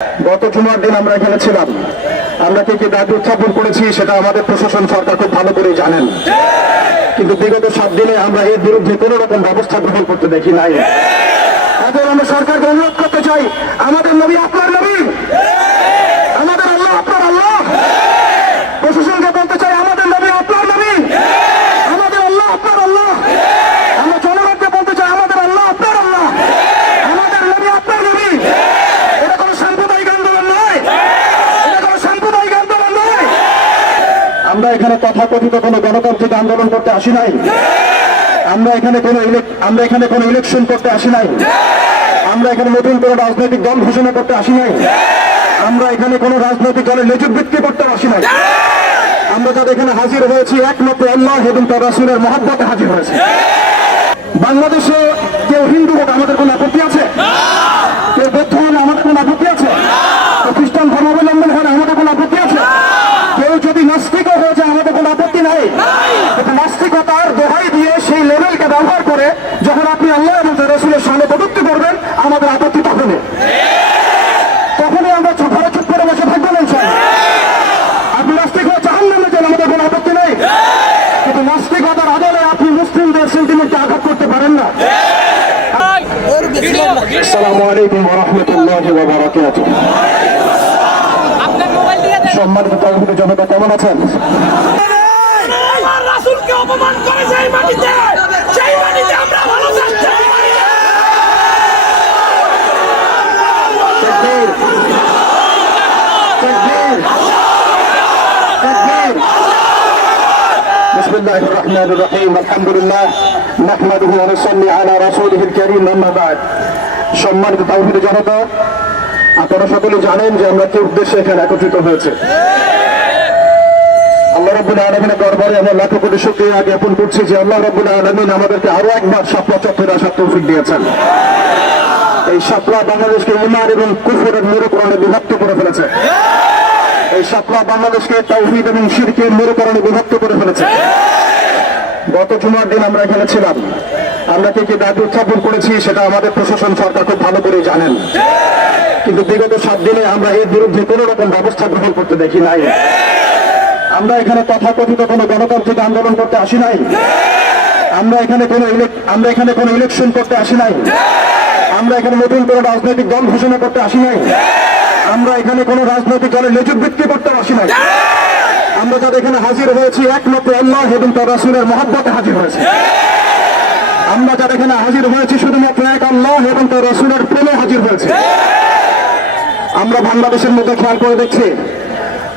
গত জুমার দিন আমরা এখানে ছিলাম। আমরা কি দাবি উত্থাপন করেছি সেটা আমাদের প্রশাসন সরকার খুব ভালো করে জানেন, কিন্তু বিগত 7 দিনে আমরা এর বিরুদ্ধে কোন রকম ব্যবস্থা গ্রহণ করতে দেখি নাই। এখন আমরা সরকারকে অনুরোধ করতে চাই, আমাদের নবী আপনার নবী, আমাদের আল্লাহ আপনার আল্লাহ। প্রশাসনকে বলতে চাই, আমাদের নবী আপনার নবী, আমাদের আল্লাহ আপনার আল্লাহ। আমরা জনগণকে বলতে চাই, আমাদের আল্লাহ আপনার আল্লাহ, আমাদের নবী আপনার নবী। এটা কোনো সাম্প্রদায়িক আন্দোলন নয়, এটা কোনো সাম্প্রদায়িক আন্দোলন নয়। আমরা এখানে তথাকথিত কোনো গণতান্ত্রিক আন্দোলন করতে আসি নাই। আমরা এখানে কোনো ইলেকশন করতে আসি নাই। আমরা এখানে নতুন কোনো রাজনৈতিক দল ঘোষণা করতে আসি নাই। আমরা এখানে কোনো রাজনৈতিক দলের লেজুক বৃত্তি করতে আসি নাই। আমরা যাদের এখানে হাজির হয়েছি একমাত্র আল্লাহ এবং তার রাসূলের মহব্বতে হাজির হয়েছে। বাংলাদেশে কেউ হিন্দু হোক আমাদের কোনো আপত্তি আছে? কেউ বৌদ্ধ হলে আমাদের কোনো আপত্তি আছে? খ্রিস্টান ধর্মাবলম্বন হলে আমাদের কোনো আপত্তি আছে? কেউ যদি নাস্তিকও হয়ে যায় আমাদের কোনো আপত্তি নাই। নাস্তিকতার দোহাই দিয়ে সেই লেভেলকে ব্যবহার করে যখন আপনি আল্লাহ এবং তার রাসূলের সামনে কটূক্তি করবেন, আমাদের আপত্তি তখনই আমরা ঘরে চুপ করে বসে থাকবো না। আপনি নাস্তিক হয়ে জাহান্নামে যান, আমাদের কোনো আপত্তি নেই, কিন্তু নাস্তিকতার আদলে আপনি মুসলিমদের সেন্টিমেন্টকে আঘাত করতে পারেন না। আসসালামু আলাইকুম ওয়া রাহমাতুল্লাহি ওয়া বারাকাতুহু। সম্মানিত তাওহীদের জনতা, কেমন আছেন? আমার রাসূলকে অপমান করে সেই মাটিতে আমরা ভালো থাকতে চাই। তাকবীর, তাকবীর, তাকবীর। বিসমিল্লাহির রহমানির রহিম। আলহামদুলিল্লাহ নাহমাদুহু ওয়া নুসাল্লি আলা রাসূলিহিল কারীম, আম্মা বা'দ। সম্মানিত তাওহীদের জনতা, আপনারা সকলে জানেন যে আমরা কি উদ্দেশ্যে এখানে একত্রিত হয়েছে। আল্লাহ রাব্বুল আলামিনের দরবারে আমরা লাখো কোটি শুকরিয়া জ্ঞাপন করছি যে আল্লাহ রাব্বুল আলামিন আমাদেরকে আরো একবার শাপলা চত্বরে আসার তৌফিক দিয়েছেন। এই শাপলা বাংলাদেশকে ঈমান এবং কুফরের মেরুকরণে বিভক্ত করে ফেলেছে। এই শাপলা বাংলাদেশকে তাওহীদ এবং শিরকের মেরুকরণে বিভক্ত করে ফেলেছে। গত জুমার দিন আমরা এখানে ছিলাম। আমরা কি দাবি উত্থাপন করেছি সেটা আমাদের প্রশাসন সরকার খুব ভালো করে জানেন, কিন্তু বিগত 7 দিনে আমরা এর বিরুদ্ধে কোন রকম ব্যবস্থা গ্রহণ করতে দেখি নাই। আমরা এখানে তথাকথিত কোনো গণতান্ত্রিক আন্দোলন করতে আসি নাই। আমরা এখানে কোনো ইলেকশন করতে আসি নাই। আমরা এখানে নতুন কোনো রাজনৈতিক দল ঘোষণা করতে আসি নাই। আমরা এখানে কোনো রাজনৈতিক দলের লেজুক বৃত্তি করতে আসি নাই। আমরা যাদের এখানে হাজির হয়েছি একমাত্র আল্লাহ এবং তার রাসূলের মহব্বতে হাজির হয়েছে। আমরা যাদের এখানে হাজির হয়েছি শুধুমাত্র এক আল্লাহ এবং তার রাসূলের প্রেমে হাজির হয়েছে। আমরা বাংলাদেশের মধ্যে খেয়াল করে দেখছি,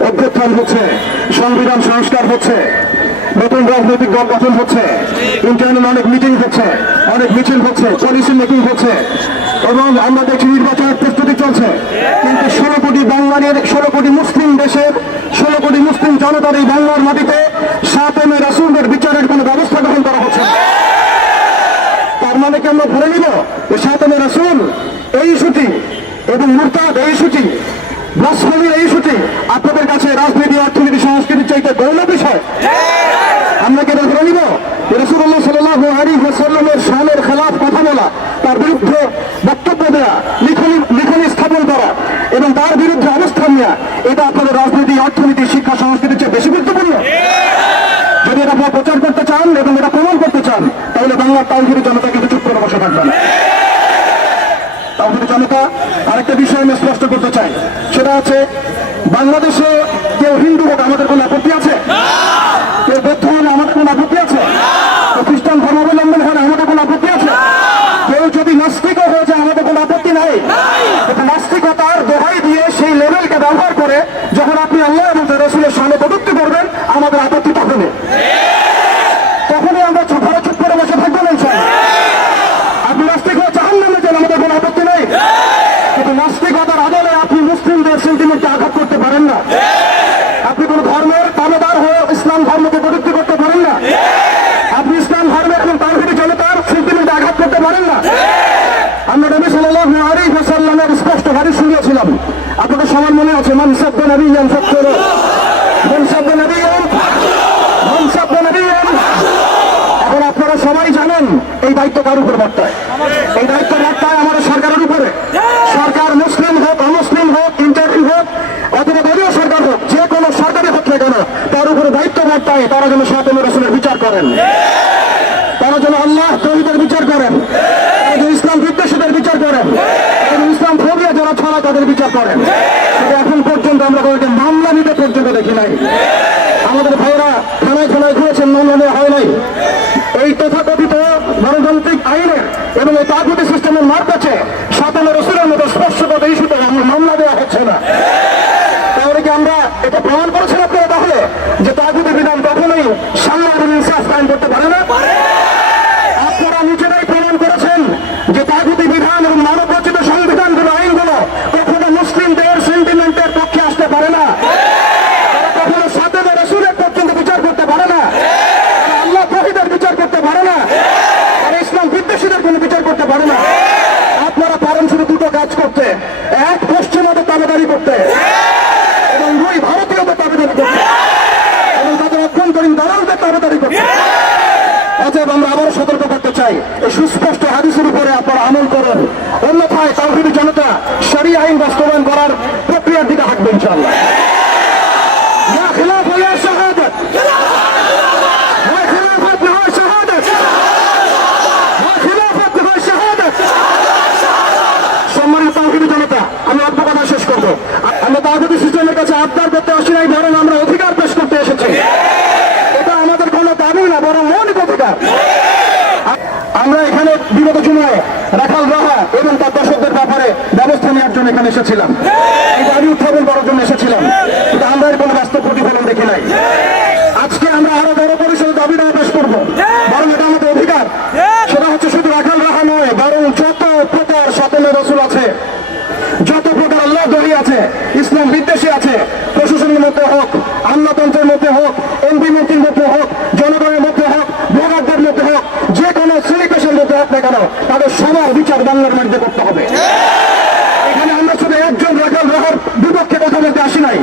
অভ্যুত্থান হচ্ছে, সংবিধান সংস্কার হচ্ছে, নতুন রাজনৈতিক দল গঠন হচ্ছে, ইন্টারনাল অনেক মিটিং হচ্ছে, অনেক মিছিল হচ্ছে, পলিসি মেকিং হচ্ছে, এবং আমরা দেখছি নির্বাচনের প্রস্তুতি চলছে। কিন্তু 16 কোটি বাঙালির, 16 কোটি মুসলিম দেশের, 16 কোটি মুসলিম জনতার এই বাংলার মাটিতে 7 রাসূলের বিচারের কোনো ব্যবস্থা গ্রহণ করা হচ্ছে। তার মানে কি আমরা ধরে নিব যে 7 রাসূল এই ইস্যুটি এবং মুরতাদ এই ইস্যুটি, ব্লাসফেমি এই ইস্যুটি আপনাদের কাছে রাজনীতি, অর্থনীতি, সংস্কৃতির চাইতে গৌণ বিষয়? আমরা কি ধরে নিব রাসূলুল্লাহ সাল্লাল্লাহু আলাইহি ওয়াসাল্লামের শানের খেলাফ কথা বলা, তার বিরুদ্ধে বক্তব্য দেওয়া, লিখনি স্থাপন করা এবং তার বিরুদ্ধে অবস্থান নেওয়া, এটা আপনাদের রাজনীতি, অর্থনীতি, শিক্ষা, সংস্কৃতির চেয়ে বেশি গুরুত্বপূর্ণ? যদি এটা আপনারা প্রচার করতে চান এবং এটা প্রমাণ করতে চান, তাহলে বাংলার তাওহীদের জনতা কিন্তু চুপ করে বসে থাকবে না। তাওহীদের জনতা, আরেকটা বিষয় আমি স্পষ্ট করতে চাই, সেটা হচ্ছে বাংলাদেশে কেউ হিন্দু হোক আমাদের কোনো আপত্তি আছে? কেউ বৌদ্ধ হলে আমাদের কোনো আপত্তি আছে? খ্রিস্টান ধর্মাবলম্বন হলে আমাদের কোনো আপত্তি আছে? কেউ যদি নাস্তিকও হয়ে যায় আমাদের কোনো আপত্তি নাই। নাস্তিকতার দোহাই দিয়ে সেই লেভেলকে ব্যবহার করে যখন আপনি আল্লাহ এবং তার রাসূলের সামনে কটূক্তি করবেন, আমাদের আপত্তি তখনই আমরা ঘরে চুপ করে বসে থাকবো না। আপনি নাস্তিক হয়ে জাহান্নামে যান, আমাদের কোনো আপত্তি নেই, কিন্তু নাস্তিকতার আদলে আপনি মুসলিমদের সেন্টিমেন্টকে আঘাত করতে পারেন না। আপনি কোন ধর্মের দামেদার হয়ে ইসলাম ধর্মকে কটূক্তি করতে পারেন না। আপনি ইসলাম ধর্মের এবং তাওহীদের জনতার সেন্টিমেন্টে আঘাত করতে পারেন না। আমরা নবী সাল্লাল্লাহু আলাইহি ওয়াসাল্লামের স্পষ্ট হাদিস শুনিয়েছিলাম, আপনাদের সবার মনে আছে, মান সাব্বা নাবিয়্যান ফাকতুলু, মান সাব্বা নাবিয়্যান, মান সাব্বা নাবিয়্যান। এখন আপনারা সবাই জানেন এই দায়িত্ব কার উপর বর্তায়? এই দায়িত্ব বর্তায় আমাদের সরকারের উপরে। সরকার মুসলিম হোক অমুসলিম হোক, আমাদের বিচার করেন। কিন্তু এখন পর্যন্ত আমরা কাউকে মামলা নিতে পর্যন্ত দেখি নাই। আমাদের ভাইয়েরা থানায় থানায় ঘুরেছেন, মামলা নেওয়া হয় নাই। এই তথাকথিত গণতান্ত্রিক আইনের এবং এই তাগুতি সিস্টেমের মার কাছে সাতান্ন রসুলের মতো স্পর্শগত ইস্যুতে মামলা দেওয়া হচ্ছে না। তাহলে কি আমরা এটা প্রমাণ করেছেন আপনারা তাহলে যে তাগুতি বিধান কখনোই সাম্য এবং ইনসাফ কায়েম করতে পারে না? আপনারা নিজেরাই প্রমাণ করেছেন যে তাগুতি বিধান এবং মানব রচিত সংবিধানগুলো, আইনগুলো কখনো মুসলিমদের সেন্টিমেন্টের পক্ষে আসতে পারে না। তারা কখনো সাতান্ন রসুলের পর্যন্ত বিচার করতে পারে না। তারা আল্লাহ প্রভৃতির বিচার করতে পারে না। তারা ইসলাম বিদ্বেষীদের কোনো বিচার করতে পারে না। আপনারা পারেন শুধু দুটো কাজ করতে, এক পশ্চিমাদের তাবেদারি করতে এবং দুই ভারতীয়দের তাবেদারি করতে এবং তাদের অভ্যন্তরীণ দালালদের তাবেদারি করতে। অতএব আমরা আবারও সতর্ক করতে চাই, এই সুস্পষ্ট হাদিসের উপরে আপনারা আমল করুন, অন্যথায় তাওহীদি জনতা শরীয়ত আইন বাস্তবায়ন করার প্রক্রিয়ার দিকে হাঁটবে ইনশাআল্লাহ। ইয়া খিলাফ ইয়া শাহাদাত, ইয়া খিলাফত না হয় শাহাদাত, ইয়া খিলাফত না হয় শাহাদাত। সম্মানিত তাওহীদি জনতা, আমি আপনার কথা শেষ করব। আমরা তাওহীদি সিস্টেমের কাছে আবদার করতে আসি নাই, বরং আমরা অধিকার পেশ করতে এসেছি। এটা আমাদের কোনো দাবি না, বরং মৌলিক অধিকার। আমরা এখানে বিগত জুমায় রাখাল রাহা এবং তার দর্শকদের ব্যাপারে ব্যবস্থা নেওয়ার জন্য এখানে এসেছিলাম, এই দাবি উত্থাপন করার জন্য এসেছিলাম, কিন্তু আমরা এর কোনো বাস্তব প্রতিফলন দেখি নাই। আজকে আমরা আরো বড় পরিসরে দাবি না পেশ করবো, বরং এটা আমাদের অধিকার। সেটা হচ্ছে শুধু রাখাল রাহা নয়, বরং যত প্রকার সাতান্ন রসুল আছে, যত প্রকার আল্লাহ দলি আছে, ইসলাম বিদ্বেষী আছে, প্রশাসনের মধ্যে হোক, আমলাতন্ত্রের মধ্যে হোক, এমপি মন্ত্রীর মধ্যে হোক, জনগণের মধ্যে হোক, ব্লগারদের মধ্যে হোক, যে কোনো শ্রেণী-পেশার মধ্যে হোক না কেন, তাদের সবার বিচার বাংলার মাটিতে করতে হবে। এখানে আমরা শুধু একজন রাখাল রাহার বিপক্ষে কথা বলতে আসি নাই।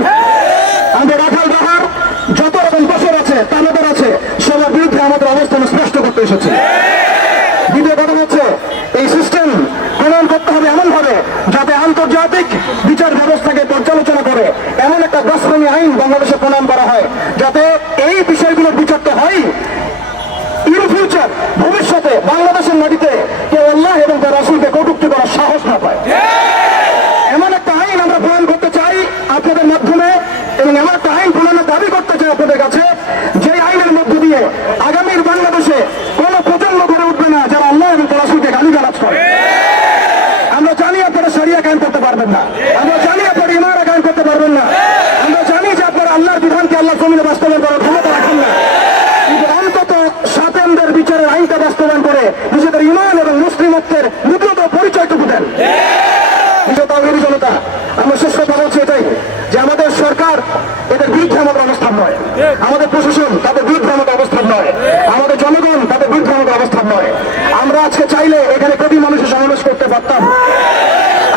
আমরা রাখাল রাহার যত রকম দোষর আছে, তাদের আছে, সবার বিরুদ্ধে আমাদের অবস্থান স্পষ্ট করতে এসেছে। দ্বিতীয় কথা হচ্ছে, এই সিস্টেম প্রণয়ন করতে হবে এমন ভাবে যাতে আন্তর্জাতিক বিচার ব্যবস্থাকে পর্যালোচনা করে এমন একটা ব্লাসফেমি আইন বাংলাদেশে প্রণয়ন করা হয়, যাতে এই বিষয়গুলোর বিচার তো হয়। ইন ফিউচার, ভবিষ্যতে বাংলাদেশের মাটিতে কেউ আল্লাহ এবং তার রাসূলকে কটূক্তি করার সাহস না পায়। এমন একটা আইন আমরা প্রণয়ন করতে চাই আপনাদের মাধ্যমে, এবং এমন একটা আইন প্রণয়নের দাবি করতে চাই আপনাদের কাছে, যে আইনের মধ্য দিয়ে আগামীর বাংলাদেশে কোন প্রজন্ম গড়ে উঠবে না যারা আল্লাহ এবং তার রাসূলকে গালিগালাজ করে। আমরা জানি আপনারা শরিয়া কায়েম করতে পারবেন না, আমরা জানি আপনারা ইমারা কায়েম করতে পারবেন না, আমরা জানি যে আপনারা আল্লাহর বিধানকে আল্লাহর জমিনে বাস্তবায়ন করার ক্ষমতা রাখেন না, কিন্তু অন্তত সাতেমদের বিচারের আইনটা বাস্তবায়ন করে নিজেদের ইমান এবং মুসলিমত্বের মুদ্রিত পরিচয়টুকু দেন। তাওহীদি জনতা, আমরা শেষ কথা বলছি এটাই, যে আমাদের সরকার এদের বিরুদ্ধে আমাদের অবস্থান নয়, আমাদের প্রশাসন তাদের বিরুদ্ধে আমাদের অবস্থান নয়, আমাদের জনগণ তাদের বিরুদ্ধে আমাদের অবস্থান নয়। আমরা আজকে চাইলে এখানে কোটি মানুষের সমাবেশ করতে পারতাম।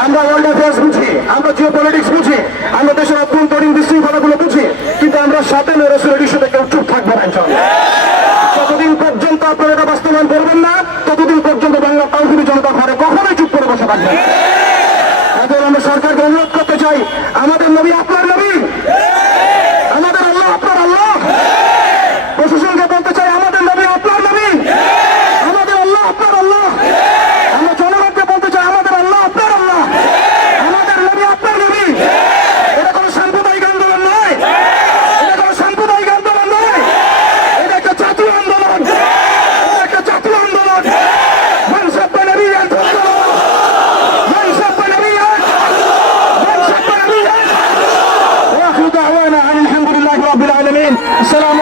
আমরা ওয়ার্ল্ড অ্যাফেয়ার্স বুঝি, আমরা জিও পলিটিক্স বুঝি, আমরা দেশের অভ্যন্তরীণ বিশৃঙ্খলাগুলো বুঝি, কিন্তু আমরা সাতান্ন রসুলের ইস্যুতে কেউ চুপ থাকবো না ইনশাআল্লাহ। যতদিন পর্যন্ত আপনারা এটা বাস্তবায়ন করবেন না, ততদিন পর্যন্ত বাংলা তাওহীদি জনতা ঘরে কখনোই চুপ করে বসে থাকবে। এখন আমরা সরকারকে অনুরোধ করতে চাই, আমাদের নবী আপনার নবী, আমাদের আল্লাহ আপনার আল্লাহ। প্রশাসনকে বলতে চাই, আমাদের নবী আপনার নবী, আমাদের আল্লাহ আপনার আল্লাহ। আমরা জনগণকে বলতে চাই, আমাদের আল্লাহ আপনার আল্লাহ, আমাদের নবী আপনার নবী। এটা কোনো সাম্প্রদায়িক আন্দোলন নয়, এটা কোনো সাম্প্রদায়িক আন্দোলন নয়, এটা একটা জাতীয় আন্দোলন, এটা একটা জাতীয় আন্দোলন। মান সাব্বা নবিয়্যান ফাকতুলুহু, মান সাব্বা নবিয়্যান, মান সাব্বা নবিয়্যান। ওয়া আখিরু দাওয়ানা আনিল হামদুলিল্লাহি রাব্বিল আলামিন। আসসালামু